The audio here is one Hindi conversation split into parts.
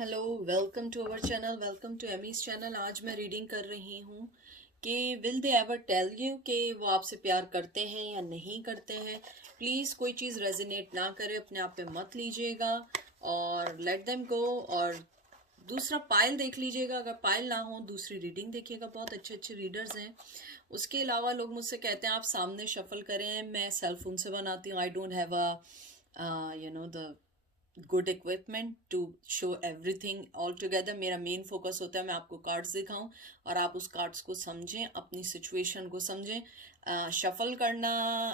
Hello, welcome to our channel, welcome to Amy's channel. आज मैं रीडिंग कर रही हूँ कि will they ever tell you कि वो आपसे प्यार करते हैं या नहीं करते हैं। प्लीज़ कोई चीज़ रेजोनेट ना करे, अपने आप पे मत लीजिएगा और लेट देम गो। और दूसरा पायल देख लीजिएगा, अगर पायल ना हो दूसरी रीडिंग देखिएगा, बहुत अच्छे अच्छे रीडर्स हैं। उसके अलावा लोग मुझसे कहते हैं आप सामने शफल करें, मैं सेल्फ उनसे बनाती हूँ। I don't have a the good equipment to show everything all together. मेरा मेन फोकस होता है मैं आपको कार्ड्स दिखाऊं और आप उस कार्ड्स को समझें, अपनी सिचुएशन को समझें। शफल करना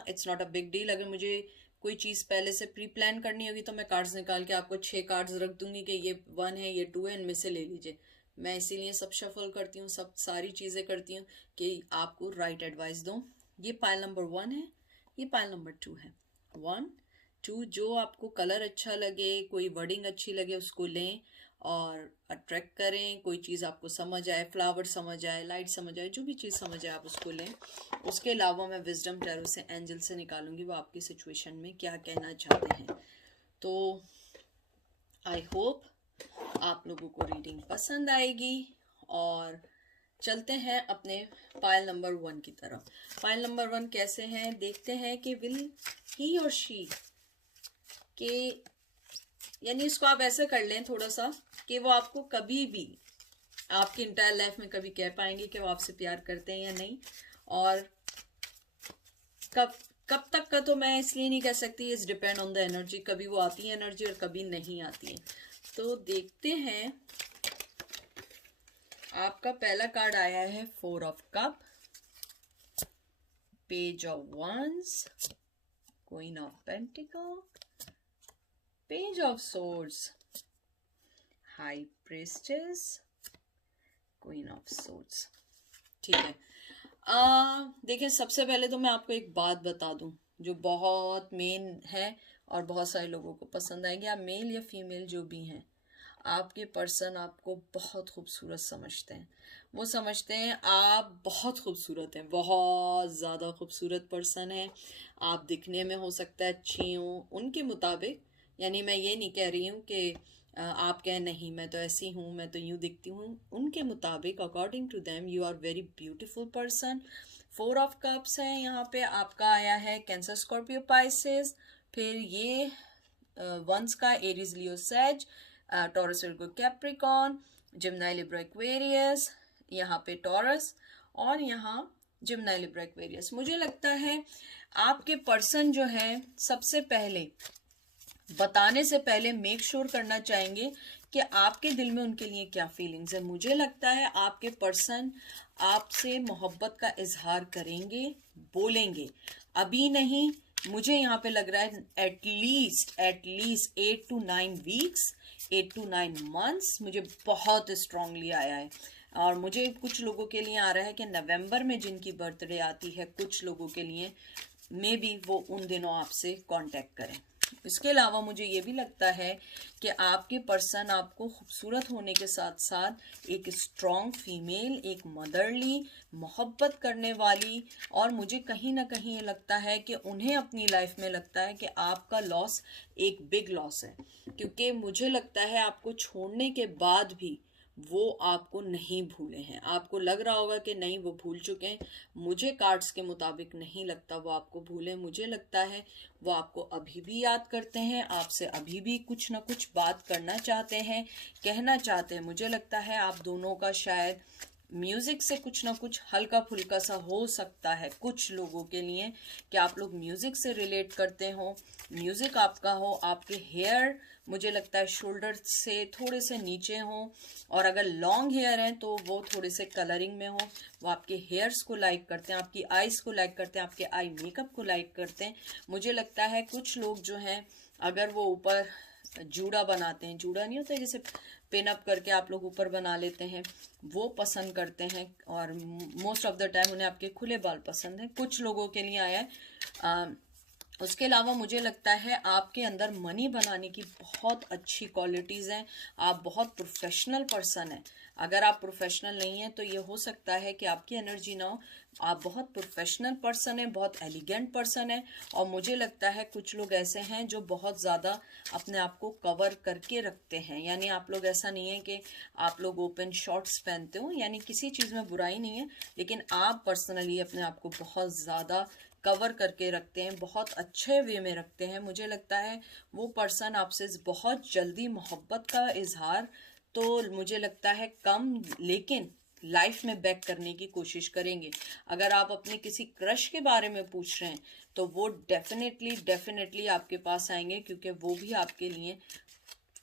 it's not a big deal. अगर मुझे कोई चीज़ पहले से प्री प्लान करनी होगी तो मैं कार्ड्स निकाल के आपको 6 कार्ड्स रख दूंगी कि ये 1 है, ये 2 है, इनमें से ले लीजिए। मैं इसीलिए सब शफल करती हूँ, सब सारी चीज़ें करती हूँ कि आपको राइट एडवाइस दूँ। ये पाइल नंबर 1 है, ये पाइल नंबर 2 है। 1 2, जो आपको कलर अच्छा लगे, कोई वर्डिंग अच्छी लगे उसको लें और अट्रैक्ट करें। कोई चीज़ आपको समझ आए, फ्लावर समझ आए, लाइट समझ आए, जो भी चीज़ समझ आए आप उसको लें। उसके अलावा मैं विजडम टैरो से, एंजल से निकालूंगी वो आपकी सिचुएशन में क्या कहना चाहते हैं। तो आई होप आप लोगों को रीडिंग पसंद आएगी और चलते हैं अपने पाइल नंबर 1 की तरफ। पाइल नंबर 1 कैसे हैं देखते हैं कि विल ही और शी के, यानी इसको आप ऐसे कर लें थोड़ा सा कि वो आपको कभी भी आपकी इंटायर लाइफ में कभी कह पाएंगे कि वो आपसे प्यार करते हैं या नहीं। और कब कब तक का तो मैं इसलिए नहीं कह सकती, is depend on the energy. कभी वो आती है एनर्जी और कभी नहीं आती है। तो देखते हैं। आपका पहला कार्ड आया है 4 of cup, page of wands, queen of pentacle, page of swords, high priestess, queen of swords. ठीक है। देखिए, सबसे पहले तो मैं आपको एक बात बता दूं जो बहुत मेन है और बहुत सारे लोगों को पसंद आएगी। आप मेल या फीमेल जो भी हैं, आपके पर्सन आपको बहुत खूबसूरत समझते हैं। वो समझते हैं आप बहुत खूबसूरत हैं, बहुत ज़्यादा खूबसूरत पर्सन है। आप दिखने में हो सकता है अच्छी हूँ उनके मुताबिक, यानी मैं ये नहीं कह रही हूँ कि आप कहें नहीं मैं तो ऐसी हूँ, मैं तो यूँ दिखती हूँ। उनके मुताबिक, according to them, you are very beautiful person. 4 of cups है यहाँ पे, आपका आया है कैंसर, स्कॉर्पियो, पाइसेस। फिर ये वंस का Aries, Leo, Sag, Taurus, Virgo, Capricorn, Gemini, Libra, Aquarius, यहाँ पे टॉरस और यहाँ जिम्नाई, लिब्रा, एक्वेरियस। मुझे लगता है आपके पर्सन जो है सबसे पहले बताने से पहले मेक श्योर करना चाहेंगे कि आपके दिल में उनके लिए क्या फीलिंग्स है। मुझे लगता है आपके पर्सन आपसे मोहब्बत का इजहार करेंगे, बोलेंगे। अभी नहीं, मुझे यहाँ पे लग रहा है at least 8 to 9 weeks, 8 to 9 months मुझे बहुत स्ट्रांगली आया है। और मुझे कुछ लोगों के लिए आ रहा है कि नवंबर में जिनकी बर्थडे आती है, कुछ लोगों के लिए मे बी वो उन दिनों आपसे कांटेक्ट करें। इसके अलावा मुझे ये भी लगता है कि आपके पर्सन आपको खूबसूरत होने के साथ साथ एक स्ट्रॉन्ग फीमेल, एक मदरली, मोहब्बत करने वाली, और मुझे कहीं ना कहीं ये लगता है कि उन्हें अपनी लाइफ में लगता है कि आपका लॉस एक बिग लॉस है। क्योंकि मुझे लगता है आपको छोड़ने के बाद भी वो आपको नहीं भूले हैं। आपको लग रहा होगा कि नहीं वो भूल चुके हैं, मुझे कार्ड्स के मुताबिक नहीं लगता वो आपको भूले। मुझे लगता है वो आपको अभी भी याद करते हैं, आपसे अभी भी कुछ ना कुछ बात करना चाहते हैं, कहना चाहते हैं। मुझे लगता है आप दोनों का शायद म्यूजिक से कुछ ना कुछ हल्का फुल्का सा हो सकता है कुछ लोगों के लिए, कि आप लोग म्यूजिक से रिलेट करते हो, म्यूजिक आपका हो। आपके हेयर मुझे लगता है शोल्डर से थोड़े से नीचे हो, और अगर लॉन्ग हेयर हैं तो वो थोड़े से कलरिंग में हो। वो आपके हेयर्स को लाइक करते हैं, आपकी आईज को लाइक करते हैं, आपके आई मेकअप को लाइक करते हैं। मुझे लगता है कुछ लोग जो हैं, अगर वो ऊपर जूड़ा बनाते हैं, जूड़ा नहीं होता है जैसे पिन अप करके आप लोग ऊपर बना लेते हैं, वो पसंद करते हैं। और मोस्ट ऑफ द टाइम उन्हें आपके खुले बाल पसंद है। कुछ लोगों के लिए आया है उसके अलावा मुझे लगता है आपके अंदर मनी बनाने की बहुत अच्छी क्वालिटीज़ हैं। आप बहुत प्रोफेशनल पर्सन हैं। अगर आप प्रोफेशनल नहीं हैं तो ये हो सकता है कि आपकी एनर्जी ना हो। आप बहुत प्रोफेशनल पर्सन हैं, बहुत एलिगेंट पर्सन हैं। और मुझे लगता है कुछ लोग ऐसे हैं जो बहुत ज़्यादा अपने आप को कवर करके रखते हैं। यानी आप लोग, ऐसा नहीं है कि आप लोग ओपन शॉर्ट्स पहनते हो, यानी किसी चीज़ में बुराई नहीं है, लेकिन आप पर्सनली अपने आप को बहुत ज़्यादा कवर करके रखते हैं, बहुत अच्छे वे में रखते हैं। मुझे लगता है वो पर्सन आपसे बहुत जल्दी मोहब्बत का इजहार तो मुझे लगता है कम, लेकिन लाइफ में बैक करने की कोशिश करेंगे। अगर आप अपने किसी क्रश के बारे में पूछ रहे हैं तो वो डेफिनेटली डेफिनेटली आपके पास आएंगे, क्योंकि वो भी आपके लिए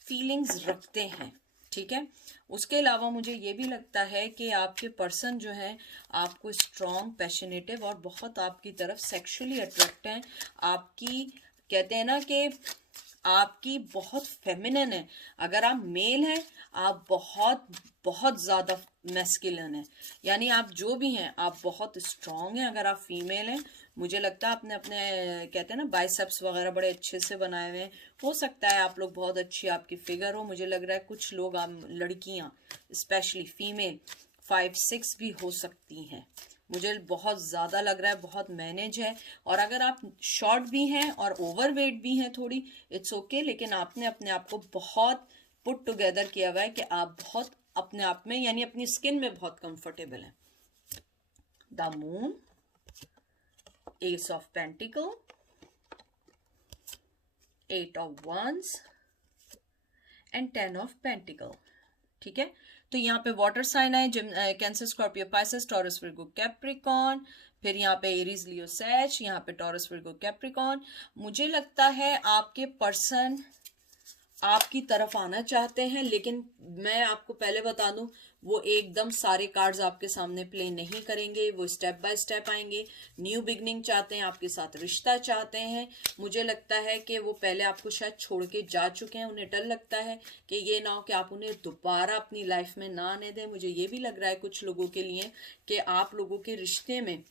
फीलिंग्स रखते हैं। ठीक है। उसके अलावा मुझे ये भी लगता है कि आपके पर्सन जो है आपको स्ट्रॉन्ग, पैशनेटिव और बहुत आपकी तरफ सेक्सुअली अट्रैक्ट हैं। आपकी, कहते हैं ना कि आपकी बहुत फेमिनिन है। अगर आप मेल हैं, आप बहुत बहुत ज़्यादा मैस्कुलिन है। यानी आप जो भी हैं आप बहुत स्ट्रॉन्ग हैं। अगर आप फीमेल हैं, मुझे लगता है आपने अपने, कहते हैं ना, बाइसेप्स वगैरह बड़े अच्छे से बनाए हुए हैं। हो सकता है आप लोग बहुत अच्छी आपकी फिगर हो। मुझे लग रहा है कुछ लोग, आप लड़कियां स्पेशली फीमेल 5'6" भी हो सकती हैं। मुझे बहुत ज़्यादा लग रहा है, बहुत मैनेज है। और अगर आप शॉर्ट भी हैं और ओवरवेट भी हैं थोड़ी, इट्स ओके, लेकिन आपने अपने आप को बहुत पुट टुगेदर किया हुआ है कि आप बहुत अपने आप में, यानी अपनी स्किन में बहुत कंफर्टेबल हैं। The moon, S of pentacle, 8 of wands and 10 of pentacle. ठीक है। तो यहाँ पे वाटर साइन है, cancer, Scorpio, Pisces, taurus, Virgo, Capricorn. फिर यहाँ पे एरीज, लियो, सैज, यहाँ पे टॉरस, विर्गो, कैप्रिकॉन। मुझे लगता है आपके पर्सन आपकी तरफ आना चाहते हैं, लेकिन मैं आपको पहले बता दूं, वो एकदम सारे कार्ड्स आपके सामने प्ले नहीं करेंगे। वो स्टेप बाय स्टेप आएंगे। न्यू बिगनिंग चाहते हैं, आपके साथ रिश्ता चाहते हैं। मुझे लगता है कि वो पहले आपको शायद छोड़ के जा चुके हैं। उन्हें डर लगता है कि ये ना हो कि आप उन्हें दोबारा अपनी लाइफ में ना आने दें। मुझे ये भी लग रहा है कुछ लोगों के लिए कि आप लोगों के रिश्ते में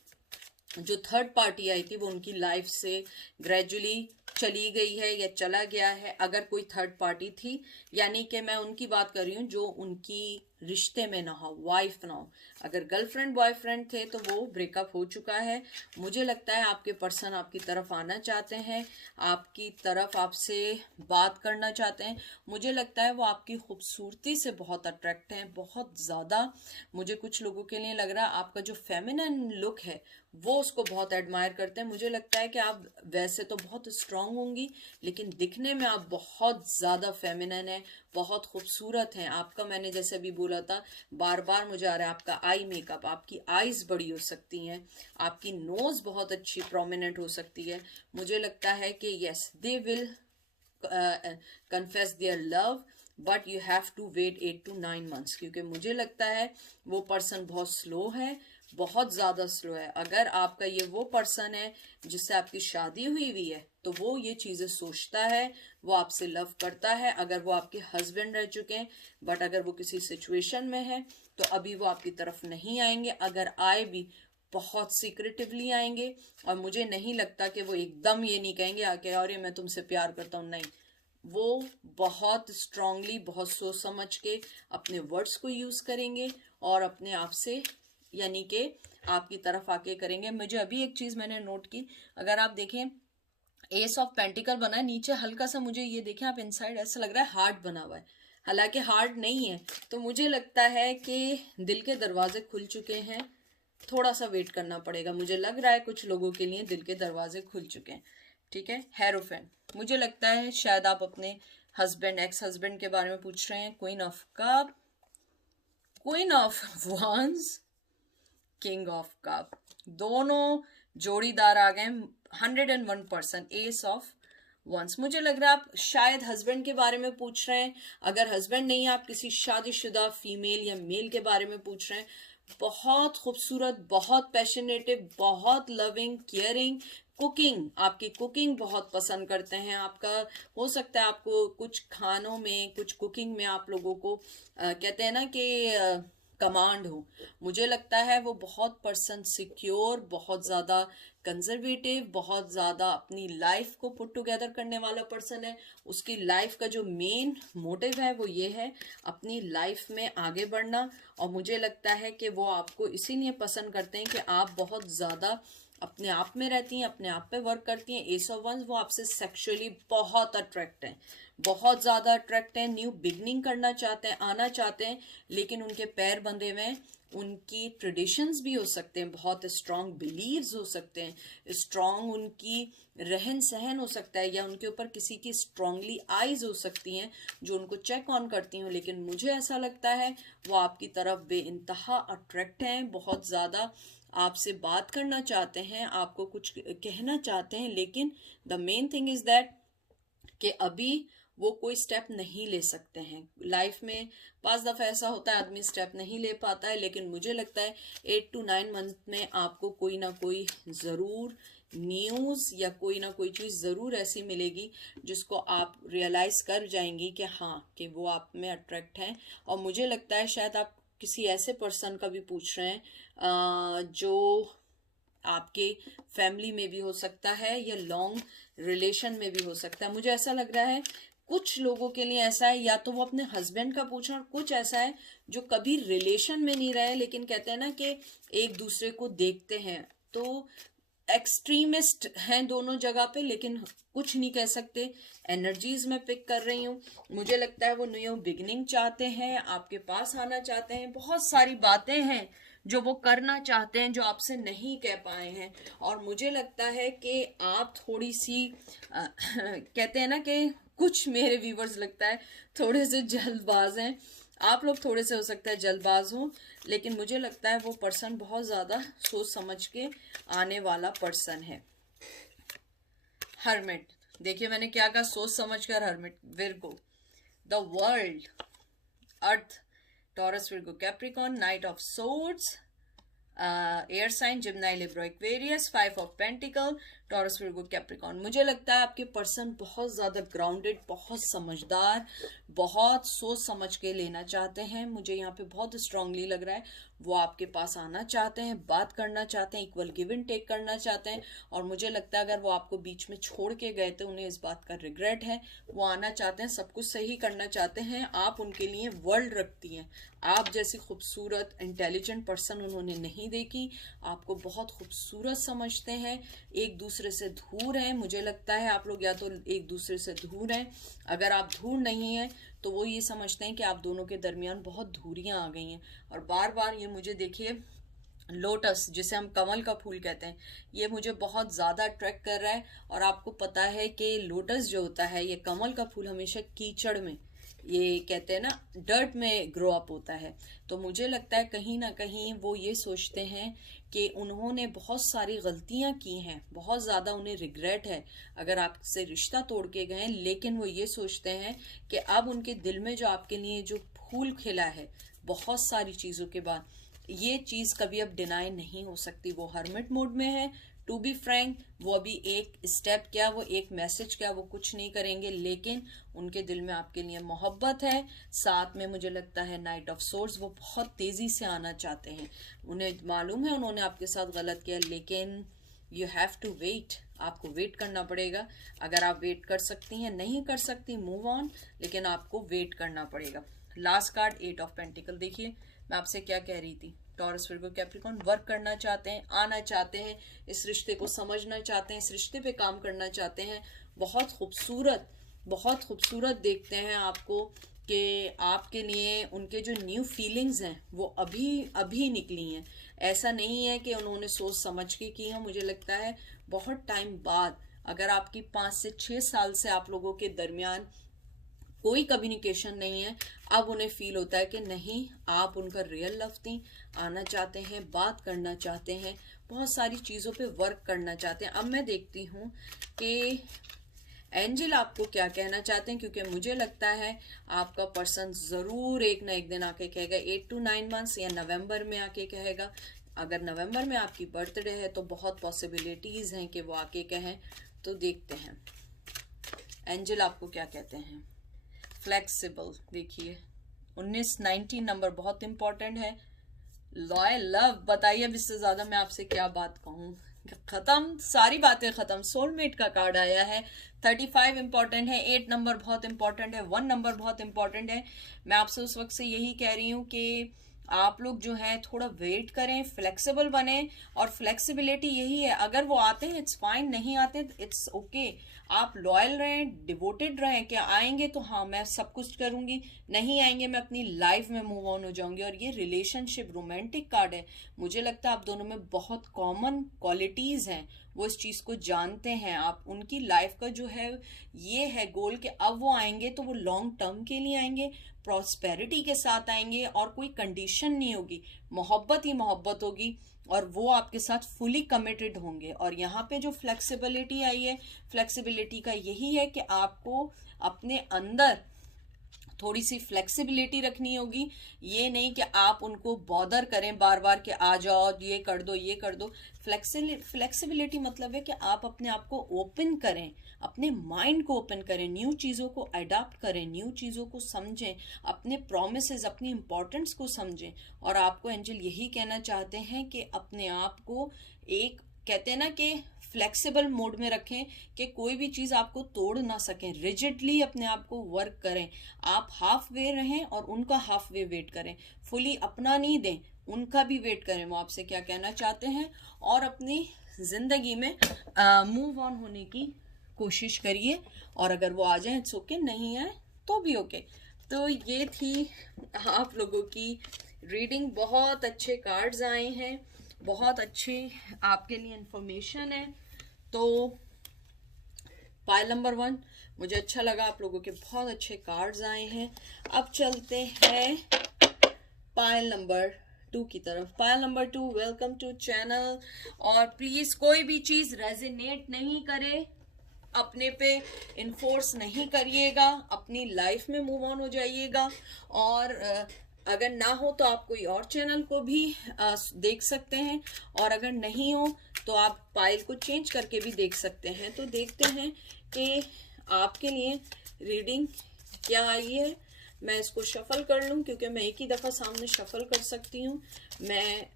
जो थर्ड पार्टी आई थी वो उनकी लाइफ से ग्रेजुअली चली गई है या चला गया है। अगर कोई थर्ड पार्टी थी, यानी कि मैं उनकी बात कर रही हूँ जो उनकी रिश्ते में ना हो, वाइफ ना हो। अगर गर्लफ्रेंड बॉयफ्रेंड थे तो वो ब्रेकअप हो चुका है। मुझे लगता है आपके पर्सन आपकी तरफ आना चाहते हैं, आपकी तरफ आपसे बात करना चाहते हैं। मुझे लगता है वो आपकी खूबसूरती से बहुत अट्रैक्ट हैं, बहुत ज़्यादा। मुझे कुछ लोगों के लिए लग रहा है आपका जो फेमिनिन लुक है वो उसको बहुत एडमायर करते हैं। मुझे लगता है कि आप वैसे तो बहुत स्ट्रांग होंगी, लेकिन दिखने में आप बहुत ज़्यादा फेमिनिन है, बहुत खूबसूरत हैं। आपका, मैंने जैसे अभी बोला था, बार बार मुझे आ रहा है आपका आई मेकअप, आपकी आईज बड़ी हो सकती हैं, आपकी नोज बहुत अच्छी प्रोमिनेंट हो सकती है। मुझे लगता है कि yes, they will confess their love, but you have to wait 8 to 9 months, क्योंकि मुझे लगता है वो पर्सन बहुत स्लो है, बहुत ज़्यादा स्लो है। अगर आपका ये वो पर्सन है जिससे आपकी शादी हुई हुई है तो वो ये चीज़ें सोचता है, वो आपसे लव करता है। अगर वो आपके हस्बैंड रह चुके हैं, बट अगर वो किसी सिचुएशन में है तो अभी वो आपकी तरफ नहीं आएंगे। अगर आए भी, बहुत सीक्रेटिवली आएंगे। और मुझे नहीं लगता कि वो एकदम ये नहीं कहेंगे आके, और ये मैं तुमसे प्यार करता हूँ, नहीं। वो बहुत स्ट्रांगली, बहुत सोच समझ के अपने वर्ड्स को यूज करेंगे और अपने आप से, यानी कि आपकी तरफ आके करेंगे। मुझे अभी एक चीज मैंने नोट की, अगर आप देखें एस ऑफ पेंटिकल बना है, नीचे हल्का सा, मुझे ये देखें आप, इनसाइड ऐसा लग रहा है हार्ट बना हुआ है, हालांकि हार्ट नहीं है। तो मुझे लगता है कि दिल के दरवाजे खुल चुके हैं, थोड़ा सा वेट करना पड़ेगा। मुझे लग रहा है कुछ लोगों के लिए दिल के दरवाजे खुल चुके हैं। ठीक है। हेरोफेंट, मुझे लगता है शायद आप अपने हस्बैंड, एक्स हस्बैंड के बारे में पूछ रहे हैं। Queen of cup, queen of wands, king of cup, दोनों जोड़ीदार आ गए 101%। एस ऑफ wands, मुझे लग रहा है आप शायद हस्बैंड के बारे में पूछ रहे हैं। अगर हस्बैंड नहीं है, आप किसी शादीशुदा फीमेल या मेल के बारे में पूछ रहे हैं। बहुत खूबसूरत, बहुत पैशनेटिव, बहुत लविंग, केयरिंग, कुकिंग, आपकी कुकिंग बहुत पसंद करते हैं। आपका, हो सकता है आपको कुछ खानों में, कुछ कुकिंग में आप लोगों को कहते हैं ना कि कमांड हो। मुझे लगता है वो बहुत पर्सन सिक्योर, बहुत ज़्यादा कंजर्वेटिव, बहुत ज़्यादा अपनी लाइफ को पुट टुगेदर करने वाला पर्सन है। उसकी लाइफ का जो मेन मोटिव है वो ये है अपनी लाइफ में आगे बढ़ना। और मुझे लगता है कि वो आपको इसीलिए पसंद करते हैं कि आप बहुत ज़्यादा अपने आप में रहती हैं, अपने आप पे वर्क करती हैं। एस ऑफ वंस वो आपसे सेक्सुअली बहुत अट्रैक्ट हैं, बहुत ज़्यादा अट्रैक्ट हैं, न्यू बिगनिंग करना चाहते हैं, आना चाहते हैं, लेकिन उनके पैर बंधे हुए हैं। उनकी ट्रेडिशंस भी हो सकते हैं, बहुत स्ट्रॉन्ग बिलीव्स हो सकते हैं, स्ट्रॉन्ग उनकी रहन सहन हो सकता है, या उनके ऊपर किसी की स्ट्रांगली आईज हो सकती हैं जो उनको चेक ऑन करती हूँ। लेकिन मुझे ऐसा लगता है वो आपकी तरफ बेइंतहा अट्रैक्ट हैं, बहुत ज़्यादा आपसे बात करना चाहते हैं, आपको कुछ कहना चाहते हैं, लेकिन the main thing is that कि अभी वो कोई स्टेप नहीं ले सकते हैं लाइफ में। 5 दफ़ा ऐसा होता है आदमी स्टेप नहीं ले पाता है, लेकिन मुझे लगता है 8 to 9 मंथ में आपको कोई ना कोई ज़रूर न्यूज़ या कोई ना कोई चीज़ ज़रूर ऐसी मिलेगी जिसको आप रियलाइज़ कर जाएंगी कि हाँ, कि वो आप में अट्रैक्ट हैं। और मुझे लगता है शायद आप किसी ऐसे पर्सन का भी पूछ रहे हैं जो आपके फैमिली में भी हो सकता है या लॉन्ग रिलेशन में भी हो सकता है। मुझे ऐसा लग रहा है कुछ लोगों के लिए ऐसा है, या तो वो अपने हस्बैंड का पूछ रहे हैं, और कुछ ऐसा है जो कभी रिलेशन में नहीं रहे, लेकिन कहते हैं ना कि एक दूसरे को देखते हैं। तो एक्सट्रीमिस्ट हैं दोनों जगह पे, लेकिन कुछ नहीं कह सकते। एनर्जीज में पिक कर रही हूँ, मुझे लगता है वो न्यू बिगिनिंग चाहते हैं, आपके पास आना चाहते हैं, बहुत सारी बातें हैं जो वो करना चाहते हैं जो आपसे नहीं कह पाए हैं। और मुझे लगता है कि आप थोड़ी सी कहते हैं ना कि कुछ मेरे व्यूवर्स लगता है थोड़े से जल्दबाज हैं। आप लोग थोड़े से हो सकता है जल्दबाज हो, लेकिन मुझे लगता है वो पर्सन बहुत ज़्यादा सोच समझ के आने वाला पर्सन है। हर्मिट, देखिए मैंने क्या कहा, सोच समझ कर hermit. Virgo, the world, earth, Taurus, Virgo, Capricorn, knight of swords, air sign, Gemini, Libra, Aquarius, 5 of pentacle, Taurus, Virgo, Capricorn. मुझे लगता है आपके पर्सन बहुत ज़्यादा ग्राउंडेड, बहुत समझदार, बहुत सोच समझ के लेना चाहते हैं। मुझे यहाँ पे बहुत स्ट्रांगली लग रहा है वो आपके पास आना चाहते हैं, बात करना चाहते हैं, इक्वल गिव एंड टेक करना चाहते हैं। और मुझे लगता है अगर वो आपको बीच में छोड़ के गए थे उन्हें इस बात का रिग्रेट है। वो आना चाहते हैं, सब कुछ सही करना चाहते हैं। आप उनके लिए वर्ल्ड रखती हैं, आप जैसी खूबसूरत इंटेलिजेंट पर्सन उन्होंने नहीं देखी, आपको बहुत खूबसूरत समझते हैं, एक दूसरे से दूर हैं। मुझे लगता है आप लोग या तो एक दूसरे से दूर हैं, अगर आप दूर नहीं हैं तो वो ये समझते हैं कि आप दोनों के दरमियान बहुत दूरियां आ गई हैं। और बार बार ये मुझे देखिए लोटस, जिसे हम कमल का फूल कहते हैं, ये मुझे बहुत ज़्यादा अट्रैक्ट कर रहा है। और आपको पता है कि लोटस जो होता है, ये कमल का फूल हमेशा कीचड़ में, ये कहते हैं ना डर्ट में ग्रो अप होता है। तो मुझे लगता है कहीं ना कहीं वो ये सोचते हैं कि उन्होंने बहुत सारी गलतियां की हैं, बहुत ज़्यादा उन्हें रिग्रेट है अगर आपसे रिश्ता तोड़ के गए, लेकिन वो ये सोचते हैं कि अब उनके दिल में जो आपके लिए जो फूल खिला है बहुत सारी चीज़ों के बाद, ये चीज़ कभी अब डिनाई नहीं हो सकती। वो हर्मिट मोड में है। टू बी फ्रैंक, वो अभी एक स्टेप क्या, वो एक मैसेज क्या, वो कुछ नहीं करेंगे, लेकिन उनके दिल में आपके लिए मोहब्बत है। साथ में मुझे लगता है नाइट ऑफ सोर्ड्स, वो बहुत तेज़ी से आना चाहते हैं। उन्हें मालूम है उन्होंने आपके साथ गलत किया, लेकिन यू हैव टू वेट, आपको वेट करना पड़ेगा। अगर आप वेट कर सकती हैं, नहीं कर सकती मूव ऑन, लेकिन आपको वेट करना पड़ेगा। लास्ट कार्ड 8 ऑफ पेंटिकल, देखिए मैं आपसे क्या कह रही थी। टॉरस, विर्गो, कैप्रिकॉन वर्क करना चाहते हैं, आना चाहते हैं, इस रिश्ते को समझना चाहते हैं, इस रिश्ते पे काम करना चाहते हैं। बहुत खूबसूरत देखते हैं आपको कि आपके लिए उनके जो न्यू फीलिंग्स हैं वो अभी अभी निकली हैं। ऐसा नहीं है कि उन्होंने सोच समझ के की है। मुझे लगता है बहुत टाइम बाद, अगर आपकी 5 से 6 साल से आप लोगों के दरमियान कोई कम्युनिकेशन नहीं है, अब उन्हें फील होता है कि नहीं, आप उनका रियल लव थी, आना चाहते हैं, बात करना चाहते हैं, बहुत सारी चीज़ों पे वर्क करना चाहते हैं। अब मैं देखती हूँ कि एंजल आपको क्या कहना चाहते हैं, क्योंकि मुझे लगता है आपका पर्सन ज़रूर एक ना एक दिन आके कहेगा, 8 to 9 मंथ्स या नवंबर में आके कहेगा। अगर नवंबर में आपकी बर्थडे है तो बहुत पॉसिबिलिटीज़ हैं कि वो आके कहें। तो देखते हैं एंजल आपको क्या कहते हैं। फ्लेक्सिबल, देखिए 19 19 नंबर बहुत इंपॉर्टेंट है। लॉयल लव, बताइए अब इससे ज्यादा मैं आपसे क्या बात कहूँ। खत्म, सारी बातें खत्म। सोलमेट का कार्ड आया है। 35 इंपॉर्टेंट है, 8 नंबर बहुत इंपॉर्टेंट है, 1 नंबर बहुत इंपॉर्टेंट है। मैं आपसे उस वक्त से यही कह रही हूँ कि आप लोग जो है थोड़ा वेट करें, फ्लेक्सिबल बने। और फ्लेक्सिबिलिटी यही है, अगर वो आते हैं इट्स फाइन, नहीं आते इट्स ओके। आप लॉयल रहें, डिवोटेड रहें। क्या आएंगे तो हाँ मैं सब कुछ करूंगी, नहीं आएंगे मैं अपनी लाइफ में मूव ऑन हो जाऊंगी। और ये रिलेशनशिप रोमांटिक कार्ड है, मुझे लगता है आप दोनों में बहुत कॉमन क्वालिटीज हैं, वो इस चीज को जानते हैं। आप उनकी लाइफ का जो है ये है गोल कि अब वो आएंगे तो वो लॉन्ग टर्म के लिए आएंगे, प्रॉस्पेरिटी के साथ आएंगे, और कोई कंडीशन नहीं होगी, मोहब्बत ही मोहब्बत होगी, और वो आपके साथ फुली कमिटेड होंगे। और यहाँ पे जो फ्लेक्सिबिलिटी आई है, फ्लेक्सिबिलिटी का यही है कि आपको अपने अंदर थोड़ी सी फ्लेक्सिबिलिटी रखनी होगी। ये नहीं कि आप उनको बॉदर करें बार बार कि आ जाओ, ये कर दो, ये कर दो। फ्लेक्सिबिलिटी मतलब है कि आप अपने आप को ओपन करें, अपने माइंड को ओपन करें, न्यू चीज़ों को अडॉप्ट करें, न्यू चीज़ों को समझें, अपने प्रोमिसेस, अपनी इंपॉर्टेंस को समझें। और आपको एंजल यही कहना चाहते हैं कि अपने आप को एक, कहते हैं ना कि फ्लेक्सिबल मोड में रखें कि कोई भी चीज़ आपको तोड़ ना सकें। रिजिडली अपने आप को वर्क करें, आप हाफ वे रहें और उनका हाफ वे वेट करें, फुली अपना नहीं दें, उनका भी वेट करें वो आपसे क्या कहना चाहते हैं। और अपनी जिंदगी में मूव ऑन होने की कोशिश करिए। और अगर वो आ जाए इट्स ओके, नहीं आए तो भी ओके। तो ये थी आप लोगों की रीडिंग। बहुत अच्छे कार्ड्स आए हैं, बहुत अच्छी आपके लिए इंफॉर्मेशन है। तो पाइल नंबर 1 मुझे अच्छा लगा, आप लोगों के बहुत अच्छे कार्ड्स आए हैं। अब चलते हैं पाइल नंबर 2 की तरफ। Pile number 2, welcome to channel. और प्लीज कोई भी चीज रेजोनेट नहीं करे, अपने पे इन्फोर्स नहीं करिएगा, अपनी लाइफ में मूव ऑन हो जाइएगा। और अगर ना हो तो आप कोई और चैनल को भी देख सकते हैं, और अगर नहीं हो तो आप पाइल को चेंज करके भी देख सकते हैं। तो देखते हैं कि आपके लिए रीडिंग क्या आई है। मैं इसको शफल कर लूं क्योंकि मैं एक ही दफ़ा सामने शफल कर सकती हूँ। मैं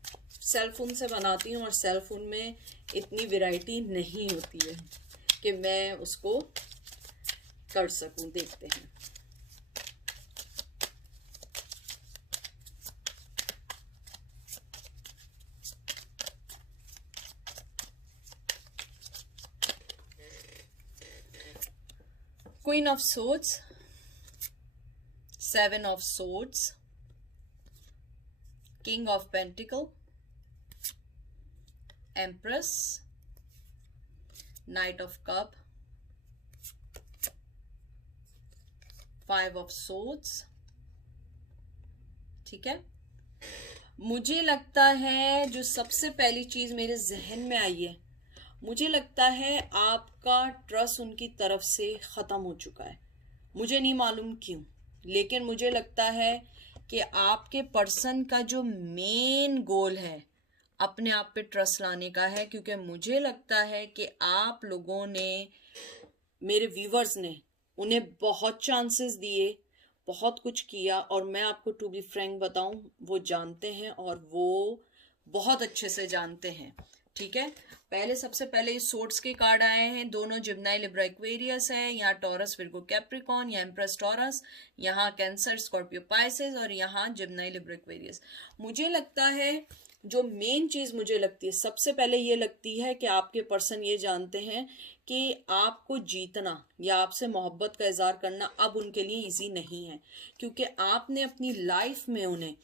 सेल फोन से बनाती हूँ और सेल फोन में इतनी वैरायटी नहीं होती है कि मैं उसको कर सकूं। देखते हैं। Queen of swords, 7 of swords, king of pentacle, empress, night of cup, 5 of swords. ठीक है, मुझे लगता है जो सबसे पहली चीज मेरे जहन में आई है, मुझे लगता है आपका ट्रस्ट उनकी तरफ से खत्म हो चुका है। मुझे नहीं मालूम क्यों, लेकिन मुझे लगता है कि आपके पर्सन का जो मेन गोल है अपने आप पे ट्रस्ट लाने का है। क्योंकि मुझे लगता है कि आप लोगों ने, मेरे व्यूवर्स ने उन्हें बहुत चांसेस दिए, बहुत कुछ किया, और मैं आपको टू बी फ्रैंक बताऊं, वो जानते हैं और वो बहुत अच्छे से जानते हैं। ठीक है, पहले सबसे पहले इस सोर्ड्स के कार्ड आए हैं, दोनों जिम्नाई लिब्रा एक्वेरियस है। यहाँ टॉरस विर्गो कैप्रिकॉन, यहाँ एम्प्रेस टॉरस, यहाँ कैंसर स्कॉर्पियो पाइसेस, और यहाँ जिम्नाई लिब्रा एक्वेरियस। मुझे लगता है जो मेन चीज मुझे लगती है, सबसे पहले ये लगती है कि आपके पर्सन ये जानते हैं कि आपको जीतना या आपसे मोहब्बत का इजहार करना अब उनके लिए इजी नहीं है। क्योंकि आपने अपनी लाइफ में उन्हें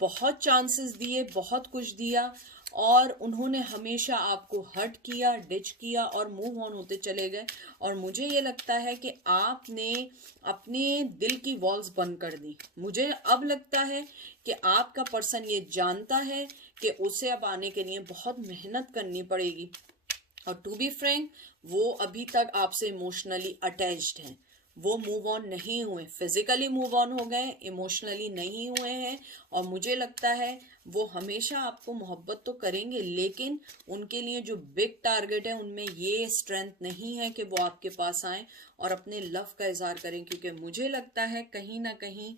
बहुत चांसेस दिए, बहुत कुछ दिया, और उन्होंने हमेशा आपको हर्ट किया, डिच किया और मूव ऑन होते चले गए। और मुझे ये लगता है कि आपने अपने दिल की वॉल्स बंद कर दी। मुझे अब लगता है कि आपका पर्सन ये जानता है कि उसे अब आने के लिए बहुत मेहनत करनी पड़ेगी। और टू बी फ्रैंक, वो अभी तक आपसे इमोशनली अटैच्ड हैं, वो मूव ऑन नहीं हुए। फिजिकली मूव ऑन हो गए, इमोशनली नहीं हुए हैं। और मुझे लगता है वो हमेशा आपको मोहब्बत तो करेंगे, लेकिन उनके लिए जो बिग टारगेट है उनमें ये स्ट्रेंथ नहीं है कि वो आपके पास आए और अपने लव का इजहार करें। क्योंकि मुझे लगता है कहीं ना कहीं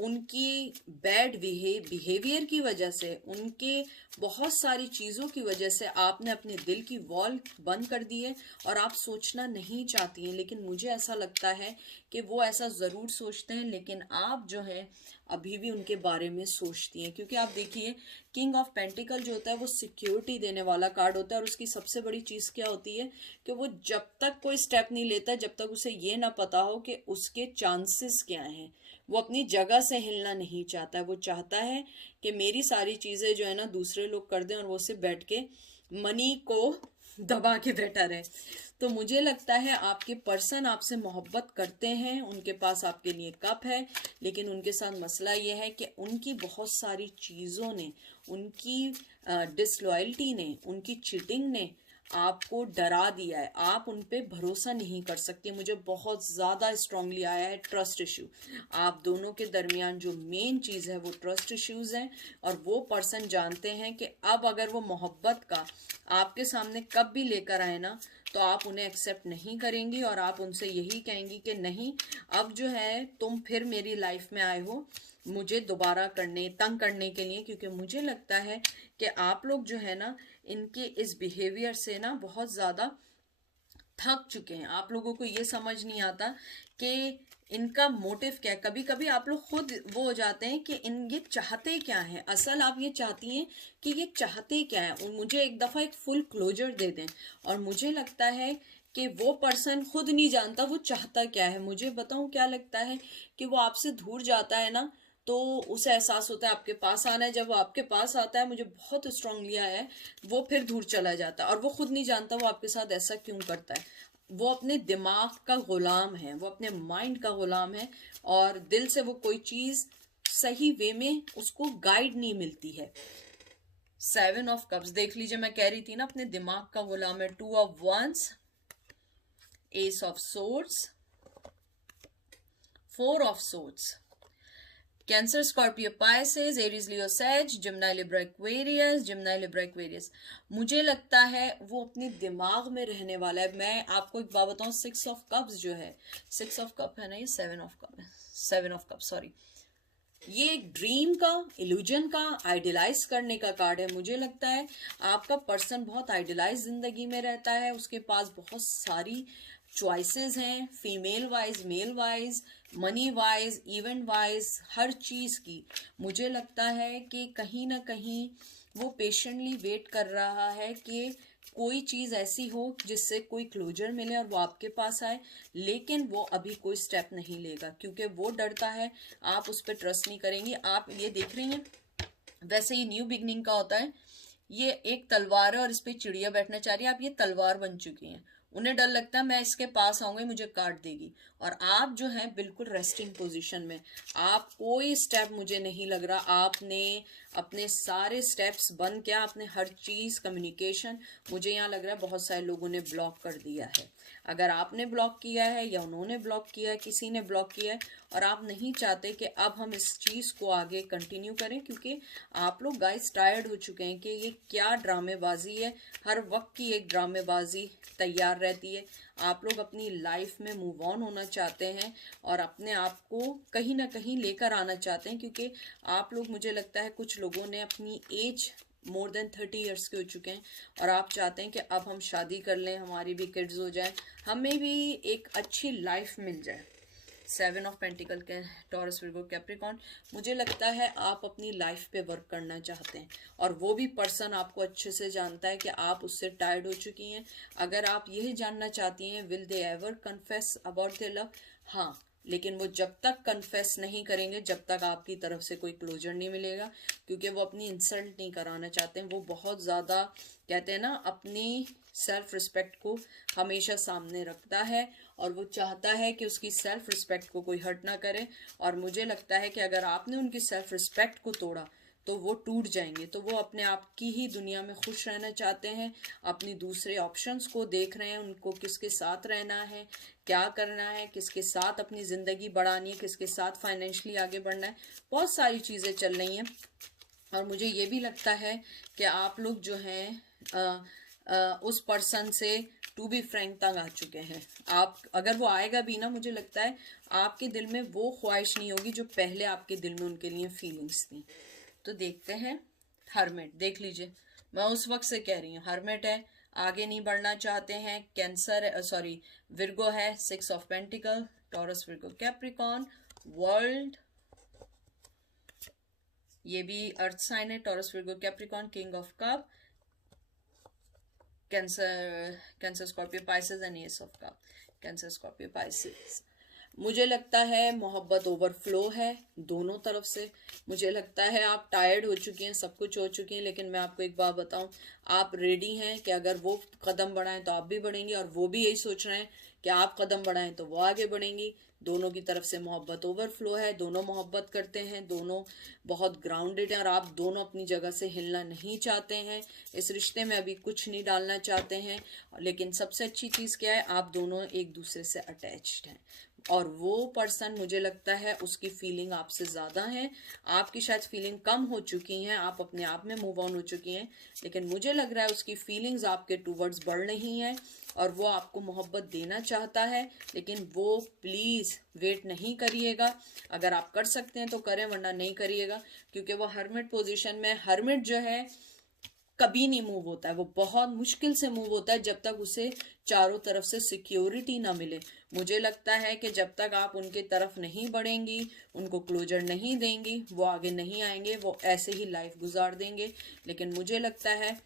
उनकी बैड बिहेवियर की वजह से, उनके बहुत सारी चीज़ों की वजह से आपने अपने दिल की वॉल बंद कर दी है और आप सोचना नहीं चाहती हैं। लेकिन मुझे ऐसा लगता है कि वो ऐसा ज़रूर सोचते हैं, लेकिन आप जो है अभी भी उनके बारे में सोचती हैं। क्योंकि आप देखिए, किंग ऑफ पेंटिकल जो होता है वो सिक्योरिटी देने वाला कार्ड होता है, और उसकी सबसे बड़ी चीज़ क्या होती है कि वो जब तक कोई स्टेप नहीं लेता, जब तक उसे ये ना पता हो कि उसके चांसेस क्या हैं, वो अपनी जगह से हिलना नहीं चाहता। वो चाहता है कि मेरी सारी चीज़ें जो है ना दूसरे लोग कर दें और वो सिर्फ बैठ के मनी को दबा के बैठा रहे। तो मुझे लगता है आपके पर्सन आपसे मोहब्बत करते हैं, उनके पास आपके लिए कप है, लेकिन उनके साथ मसला ये है कि उनकी बहुत सारी चीज़ों ने, उनकी डिसलॉयल्टी ने, उनकी चीटिंग ने आपको डरा दिया है। आप उन पे भरोसा नहीं कर सकती। मुझे बहुत ज़्यादा स्ट्रांगली आया है ट्रस्ट इशू। आप दोनों के दरमियान जो मेन चीज़ है वो ट्रस्ट इश्यूज हैं, और वो पर्सन जानते हैं कि अब अगर वो मोहब्बत का आपके सामने कब भी लेकर आए ना, तो आप उन्हें एक्सेप्ट नहीं करेंगी, और आप उनसे यही कहेंगी कि नहीं, अब जो है तुम फिर मेरी लाइफ में आए हो मुझे दोबारा तंग करने के लिए। क्योंकि मुझे लगता है कि आप लोग जो है ना इनके इस बिहेवियर से ना बहुत ज़्यादा थक चुके हैं। आप लोगों को ये समझ नहीं आता कि इनका मोटिव क्या है। कभी कभी आप लोग खुद वो हो जाते हैं कि ये चाहते क्या है। असल आप ये चाहती हैं कि ये चाहते क्या है, और मुझे एक दफ़ा एक फुल क्लोजर दे दें। और मुझे लगता है कि वो पर्सन खुद नहीं जानता वो चाहता क्या है। मुझे बताऊं क्या लगता है कि वो आपसे दूर जाता है ना, तो उसे एहसास होता है आपके पास आना है। जब वो आपके पास आता है, मुझे बहुत स्ट्रांगली आया है, वो फिर दूर चला जाता है, और वो खुद नहीं जानता वो आपके साथ ऐसा क्यों करता है। वो अपने दिमाग का गुलाम है, वो अपने माइंड का गुलाम है, और दिल से वो कोई चीज़ सही वे में उसको गाइड नहीं मिलती है। 7 ऑफ कप्स देख लीजिए, मैं कह रही थी ना अपने दिमाग का गुलाम है। 2 of wands, ace of swords, 4 of swords. Cancer, Scorpio, Pisces, Aries, Leo, Sag, Gemini, Libra, Aquarius, Gemini, Libra, Aquarius. मुझे लगता है वो अपने दिमाग में रहने वाला है। मैं आपको एक बात बताऊं, 6 ऑफ कप्स जो है, 6 ऑफ कप है ना, ये 7 ऑफ कप है, 7 ऑफ कप, सॉरी, ये एक ड्रीम का, इल्यूजन का, आइडियलाइज करने का कार्ड है। मुझे लगता है आपका पर्सन बहुत आइडियलाइज जिंदगी में रहता है, उसके पास बहुत सारी चॉइसेस हैं, female wise, male wise, money wise, event wise, हर चीज़ की। मुझे लगता है कि कहीं ना कहीं वो पेशेंटली वेट कर रहा है कि कोई चीज़ ऐसी हो जिससे कोई क्लोजर मिले और वो आपके पास आए, लेकिन वो अभी कोई स्टेप नहीं लेगा क्योंकि वो डरता है आप उस पर ट्रस्ट नहीं करेंगी। आप ये देख रही हैं, वैसे ये न्यू बिगनिंग का होता है। ये एक तलवार है और इस पे चिड़िया बैठना चाह रही है। आप ये तलवार बन चुकी हैं, उन्हें डर लगता है मैं इसके पास आऊंगी मुझे काट देगी, और आप जो हैं बिल्कुल रेस्टिंग पोजीशन में। आप कोई स्टेप, मुझे नहीं लग रहा आपने अपने सारे स्टेप्स बंद किया, आपने हर चीज़, कम्युनिकेशन, मुझे यहाँ लग रहा है बहुत सारे लोगों ने ब्लॉक कर दिया है। अगर आपने ब्लॉक किया है या उन्होंने ब्लॉक किया है, किसी ने ब्लॉक किया है, और आप नहीं चाहते कि अब हम इस चीज़ को आगे कंटिन्यू करें, क्योंकि आप लोग गाइस टायर्ड हो चुके हैं कि ये क्या ड्रामेबाजी है। हर वक्त की एक ड्रामेबाजी तैयार रहती है। आप लोग अपनी लाइफ में मूव ऑन होना चाहते हैं और अपने आप को कहीं ना कहीं लेकर आना चाहते हैं, क्योंकि आप लोग, मुझे लगता है कुछ लोगों ने अपनी एज मोर देन 30 ईयर्स के हो चुके हैं, और आप चाहते हैं कि अब हम शादी कर लें, हमारी भी किड्स हो जाएं, हमें भी एक अच्छी लाइफ मिल जाए। 7 ऑफ पेंटिकल के, टॉरस, विर्गो, कैप्रिकॉर्न। मुझे लगता है आप अपनी लाइफ पे वर्क करना चाहते हैं, और वो भी पर्सन आपको अच्छे से जानता है कि आप उससे टायर्ड हो चुकी हैं। अगर आप यही जानना चाहती हैं will they ever confess about their love, हाँ, लेकिन वो जब तक कन्फेस नहीं करेंगे जब तक आपकी तरफ से कोई क्लोजर नहीं मिलेगा, क्योंकि वो अपनी इंसल्ट नहीं कराना चाहते हैं। वो बहुत ज़्यादा, कहते हैं ना, अपनी सेल्फ रिस्पेक्ट को हमेशा सामने रखता है, और वो चाहता है कि उसकी सेल्फ रिस्पेक्ट को कोई हर्ट ना करे। और मुझे लगता है कि अगर आपने उनकी सेल्फ रिस्पेक्ट को तोड़ा तो वो टूट जाएंगे। तो वो अपने आप की ही दुनिया में खुश रहना चाहते हैं, अपनी दूसरे ऑप्शंस को देख रहे हैं, उनको किसके साथ रहना है, क्या करना है, किसके साथ अपनी ज़िंदगी बढ़ानी है, किसके साथ फाइनेंशियली आगे बढ़ना है। बहुत सारी चीज़ें चल रही हैं, और मुझे ये भी लगता है कि आप लोग जो हैं उस पर्सन से टू बी फ्रैंक तंग आ चुके हैं। आप अगर वो आएगा भी ना, मुझे लगता है आपके दिल में वो ख्वाहिश नहीं होगी जो पहले आपके दिल में उनके लिए फीलिंग्स थी। तो देखते हैं हर्मिट, देख लीजिए मैं उस वक्त से कह रही हूँ, हर्मिट है, आगे नहीं बढ़ना चाहते हैं। कैंसर सॉरी विर्गो है, 6 of pentacle, Taurus Virgo Capricorn, world, ये भी अर्थ साइन है, taurus Virgo Capricorn, king of cup, cancer Scorpio Pisces and S of cup, cancer Scorpio Pisces. मुझे लगता है मोहब्बत ओवरफ्लो है दोनों तरफ से। मुझे लगता है आप टायर्ड हो चुकी हैं, सब कुछ हो चुकी हैं, लेकिन मैं आपको एक बात बताऊं, आप रेडी हैं कि अगर वो कदम बढ़ाएं तो आप भी बढ़ेंगी, और वो भी यही सोच रहे हैं कि आप कदम बढ़ाएं तो वो आगे बढ़ेंगी। दोनों की तरफ से मोहब्बत ओवरफ्लो है, दोनों मोहब्बत करते हैं, दोनों बहुत ग्राउंडेड हैं, और आप दोनों अपनी जगह से हिलना नहीं चाहते हैं। इस रिश्ते में अभी कुछ नहीं डालना चाहते हैं, लेकिन सबसे अच्छी चीज़ क्या है, आप दोनों एक दूसरे से अटैच्ड हैं, और वो पर्सन मुझे लगता है उसकी फीलिंग आपसे ज़्यादा है। आपकी शायद फीलिंग कम हो चुकी हैं, आप अपने आप में मूव ऑन हो चुकी हैं, लेकिन मुझे लग रहा है उसकी फीलिंग्स आपके टूवर्ड्स बढ़ रही हैं, और वो आपको मोहब्बत देना चाहता है, लेकिन वो प्लीज़ वेट नहीं करिएगा। अगर आप कर सकते हैं तो करें, वरना नहीं करिएगा, क्योंकि वो हर्मिट पोजीशन में, हर्मिट जो है कभी नहीं मूव होता है, वो बहुत मुश्किल से मूव होता है जब तक उसे चारों तरफ से सिक्योरिटी ना मिले। मुझे लगता है कि जब तक आप उनके तरफ नहीं बढ़ेंगी, उनको क्लोजर नहीं देंगी, वो आगे नहीं आएंगे, वो ऐसे ही लाइफ गुजार देंगे। लेकिन मुझे लगता है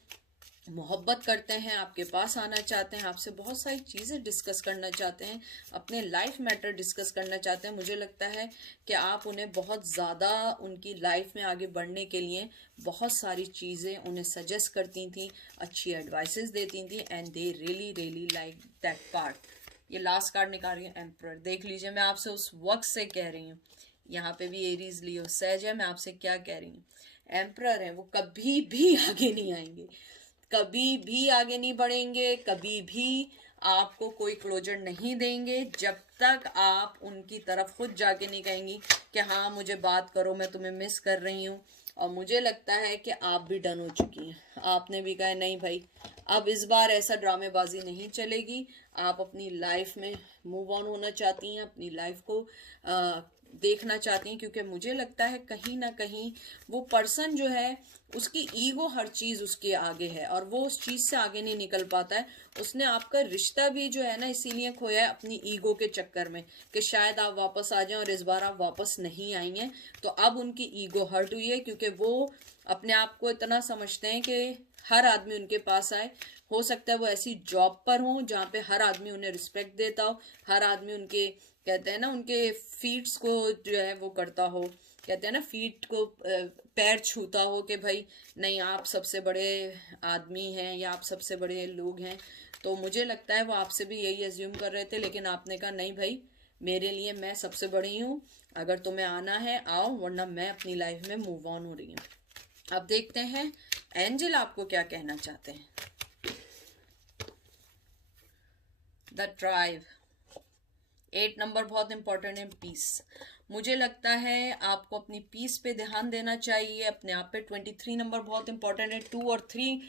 मोहब्बत करते हैं, आपके पास आना चाहते हैं, आपसे बहुत सारी चीज़ें डिस्कस करना चाहते हैं, अपने लाइफ मैटर डिस्कस करना चाहते हैं। मुझे लगता है कि आप उन्हें बहुत ज़्यादा उनकी लाइफ में आगे बढ़ने के लिए बहुत सारी चीज़ें उन्हें सजेस्ट करती थी, अच्छी एडवाइसेस देती थी, and they really really like that part. ये लास्ट कार्ड निकाल रही हूँ, एम्परर। देख लीजिए, मैं आपसे उस वक्त से कह रही हूँ, यहाँ पे भी एरीज लियो सहज है, मैं आपसे क्या कह रही हूँ, एम्परर है, वो कभी भी आगे नहीं आएंगे, कभी भी आगे नहीं बढ़ेंगे, कभी भी आपको कोई क्लोजर नहीं देंगे जब तक आप उनकी तरफ खुद जाके नहीं कहेंगी कि हाँ मुझे बात करो, मैं तुम्हें मिस कर रही हूँ। और मुझे लगता है कि आप भी डन हो चुकी हैं, आपने भी कहा नहीं भाई अब इस बार ऐसा ड्रामेबाजी नहीं चलेगी, आप अपनी लाइफ में मूव ऑन होना चाहती हैं, अपनी लाइफ को देखना चाहती हैं, क्योंकि मुझे लगता है कहीं ना कहीं वो पर्सन जो है उसकी ईगो हर चीज़ उसके आगे है, और वो उस चीज़ से आगे नहीं निकल पाता है। उसने आपका रिश्ता भी जो है ना इसीलिए खोया है अपनी ईगो के चक्कर में, कि शायद आप वापस आ जाएं, और इस बार आप वापस नहीं आई हैं। तो अब उनकी ईगो हर्ट हुई है, क्योंकि वो अपने आप को इतना समझते हैं कि हर आदमी उनके पास आए। हो सकता है वो ऐसी जॉब पर हो जहाँ पे हर आदमी उन्हें रिस्पेक्ट देता हो, हर आदमी उनके कहते हैं ना उनके फीट्स को जो है वो करता हो, कहते हैं ना फीट को पैर छूता हो कि भाई नहीं आप सबसे बड़े आदमी हैं या आप सबसे बड़े लोग हैं। तो मुझे लगता है वो आपसे भी यही एज्यूम कर रहे थे, लेकिन आपने कहा नहीं भाई मेरे लिए मैं सबसे बड़ी हूँ, अगर तुम्हें आना है आओ, वरना मैं अपनी लाइफ में मूव ऑन हो रही हूँ। अब देखते हैं एंजल आपको क्या कहना चाहते हैं। द ट्राइब, 8 नंबर बहुत इंपॉर्टेंट है, पीस। मुझे लगता है आपको अपनी पीस पे ध्यान देना चाहिए, अपने आप पे। 23 नंबर बहुत इंपॉर्टेंट है, 2 और 3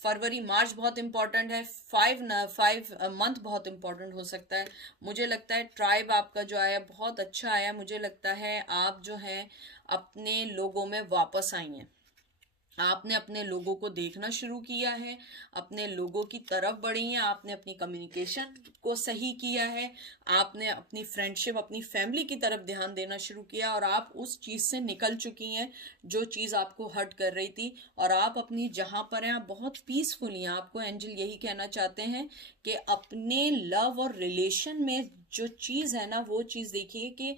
फरवरी मार्च बहुत इंपॉर्टेंट है, 5 मंथ बहुत इंपॉर्टेंट हो सकता है। मुझे लगता है ट्राइब आपका जो आया बहुत अच्छा आया, मुझे लगता है आप जो है अपने लोगों में वापस आई हैं, आपने अपने लोगों को देखना शुरू किया है, अपने लोगों की तरफ बढ़ी हैं, आपने अपनी कम्युनिकेशन को सही किया है, आपने अपनी फ्रेंडशिप अपनी फैमिली की तरफ ध्यान देना शुरू किया, और आप उस चीज़ से निकल चुकी हैं जो चीज़ आपको हर्ट कर रही थी, और आप अपनी जहाँ पर हैं आप बहुत पीसफुल हैं। आपको एंजल यही कहना चाहते हैं कि अपने लव और रिलेशन में जो चीज़ है ना वो चीज़ देखिए कि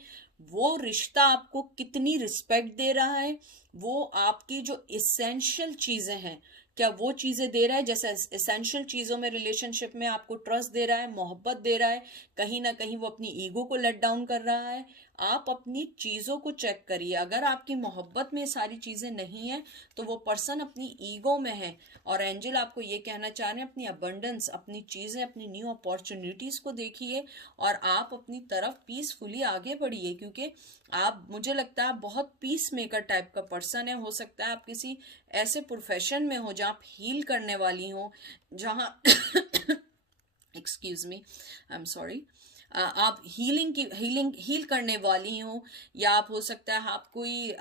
वो रिश्ता आपको कितनी रिस्पेक्ट दे रहा है, वो आपकी जो इसेंशियल चीज़ें हैं क्या वो चीज़ें दे रहा है, जैसे एसेंशियल चीज़ों में रिलेशनशिप में आपको ट्रस्ट दे रहा है, मोहब्बत दे रहा है, कहीं ना कहीं वो अपनी ईगो को लेट डाउन कर रहा है। आप अपनी चीज़ों को चेक करिए, अगर आपकी मोहब्बत में सारी चीज़ें नहीं हैं तो वो पर्सन अपनी ईगो में है। और एंजल आपको ये कहना चाह रहे हैं अपनी अबंडेंस, अपनी चीज़ें, अपनी न्यू अपॉर्चुनिटीज़ को देखिए, और आप अपनी तरफ पीसफुली आगे बढ़िए, क्योंकि आप मुझे लगता है आप बहुत पीस मेकर टाइप का पर्सन है। हो सकता है आप किसी ऐसे प्रोफेशन में हो जहाँ आप हील करने वाली हो, जहाँ excuse me, I am sorry, आप हील करने वाली हो, या आप हो सकता है आप कोई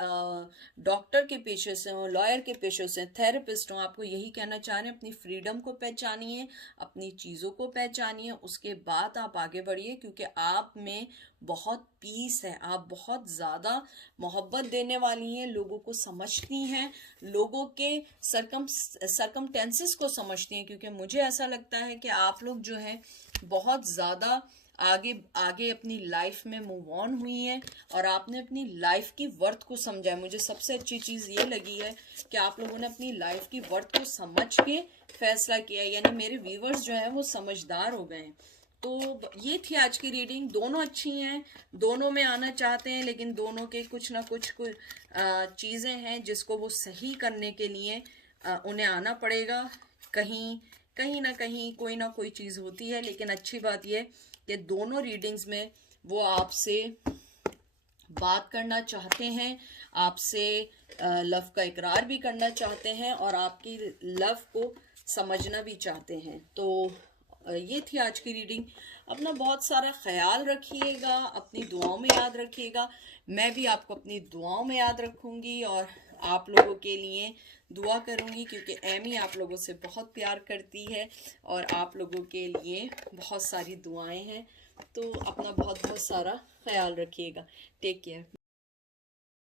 डॉक्टर के पेशे से हो, लॉयर के पेशे से, थेरेपिस्ट हो, आपको यही कहना चाह रहे हैं अपनी फ्रीडम को पहचानिए, अपनी चीज़ों को पहचानिए, उसके बाद आप आगे बढ़िए, क्योंकि आप में बहुत पीस है, आप बहुत ज़्यादा मोहब्बत देने वाली हैं, लोगों को समझती हैं, लोगों के सरकमटेंसेस को समझती हैं, क्योंकि मुझे ऐसा लगता है कि आप लोग जो हैं बहुत ज़्यादा आगे आगे अपनी लाइफ में मूव ऑन हुई हैं, और आपने अपनी लाइफ की वर्थ को समझा है। मुझे सबसे अच्छी चीज़ ये लगी है कि आप लोगों ने अपनी लाइफ की वर्थ को समझ के फैसला किया है, यानी मेरे व्यूवर्स जो हैं वो समझदार हो गए हैं। तो ये थी आज की रीडिंग। दोनों अच्छी हैं, दोनों में आना चाहते हैं, लेकिन दोनों के कुछ ना कुछ चीज़ें हैं जिसको वो सही करने के लिए उन्हें आना पड़ेगा। कहीं ना कहीं कोई ना कोई चीज़ होती है, लेकिन अच्छी बात यह कि दोनों रीडिंग्स में वो आपसे बात करना चाहते हैं, आपसे लव का इकरार भी करना चाहते हैं, और आपकी लव को समझना भी चाहते हैं। तो ये थी आज की रीडिंग। अपना बहुत सारा ख्याल रखिएगा, अपनी दुआओं में याद रखिएगा। मैं भी आपको अपनी दुआओं में याद रखूँगी और आप लोगों के लिए दुआ करूँगी, क्योंकि एमी आप लोगों से बहुत प्यार करती है और आप लोगों के लिए बहुत सारी दुआएं हैं। तो अपना बहुत बहुत सारा ख्याल रखिएगा। Take care.